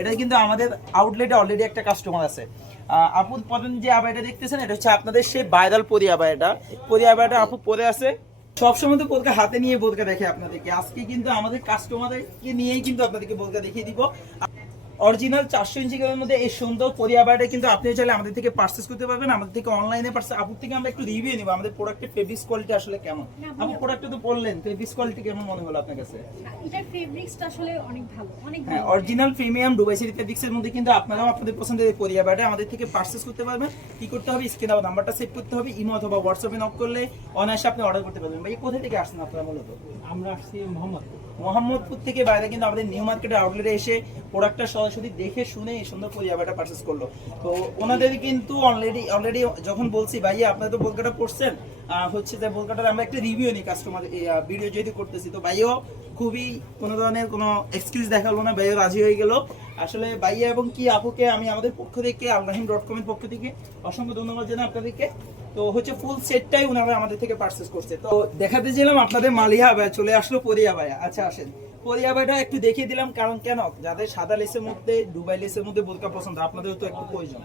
এটা কিন্তু আমাদের আউটলেটে অলরেডি একটা কাস্টমার আছে। আপু পরেন যে আবাইটা দেখতেছেন, এটা হচ্ছে আপনাদের সেই ভাইরাল পরি আবাইটা পরি আবাইটা আপু পরে আছে। সবসময় তো বোরকা হাতে নিয়ে বোরকা দেখে আপনাদেরকে। আজকে কিন্তু আমাদের কাস্টমারকে নিয়েই কিন্তু আপনাদেরকে বোরকা দেখিয়ে দিব। অরিজিনাল চারশো ইঞ্চি গ্রামের মধ্যে এই সুন্দর পরিয়াবারটা কিন্তু আপনি চাইলে আমাদের থেকে পার্চেস করতে পারবেন। আমাদের থেকে অনলাইনে পার্সেস আপুর থেকে আমরা একটু রিভিউ নিব আমাদের প্রোডাক্টের ফেব্রিক্স কোয়ালিটি আসলে কেমন? আপু প্রোডাক্টটা তো বললেন ফেব্রিক্স কোয়ালিটি কেমন মনে হলো আপনার কাছে? এটার ফেব্রিক্সটা আসলে অনেক ভালো অনেক হ্যাঁ ভালো। অরিজিনাল প্রিমিয়াম দুবাই সিটি ফেব্রিক্সের মধ্যে কিন্তু আপনারাও আপনাদের পছন্দের এই পরিয়াবারটা আমাদের থেকে পার্চেস করতে পারবেন। কি করতে হবে? স্ক্রিন আবার নাম্বারটা সেভ করতে হবে ইমো অথবা হোয়াটসঅ্যাপে নক করলে অনায়াসে আপনি অর্ডার করতে পারবেন। ভাই কোথা থেকে আসছেন আপনারা মূলত? আমরা আসছি মোহাম্মদপুর। মোহাম্মদপুর থেকে বাইরে কিন্তু আমাদের নিউ মার্কেটের আউটলেটে এসে প্রোডাক্টটা সরাসরি দেখে শুনে সুন্দর পরিয়াবাটা পারচেস করল। তো ওনাদের কিন্তু অলরেডি অলরেডি যখন বলছি, ভাইয়া, আপনারা তো বোলকাটা পড়ছেন হচ্ছে যে বোলকাটার আমরা একটা রিভিউ নিই কাস্টমার ভিডিও যেহেতু করতেছি। তো ভাইও খুবই কোনো ধরনের কোনো এক্সকিউজ দেখাল না, ভাইও রাজি হয়ে গেল। আসলে ভাইয়া এবং কি আপুকে আমি আমাদের পক্ষ থেকে আলরাহিম ডট কমের পক্ষ থেকে অসংখ্য ধন্যবাদ জানাই আপনাদেরকে। তো হচ্ছে ফুল সেটটাই ওনারা আমাদের থেকে পারচেস করছে। তো দেখাতে ছিলাম আপনাদের মালিহা ভাই, চলে আসলো পরিয়া ভাইয়া। আচ্ছা আসেন। পরিয়া ভাইটা একটু দেখিয়ে দিলাম, কারণ কেন? যাদের সাদা লেসের মধ্যে ডুবাই লেসের মধ্যে বোরকা পছন্দ আপনাদের তো একটু প্রয়োজন।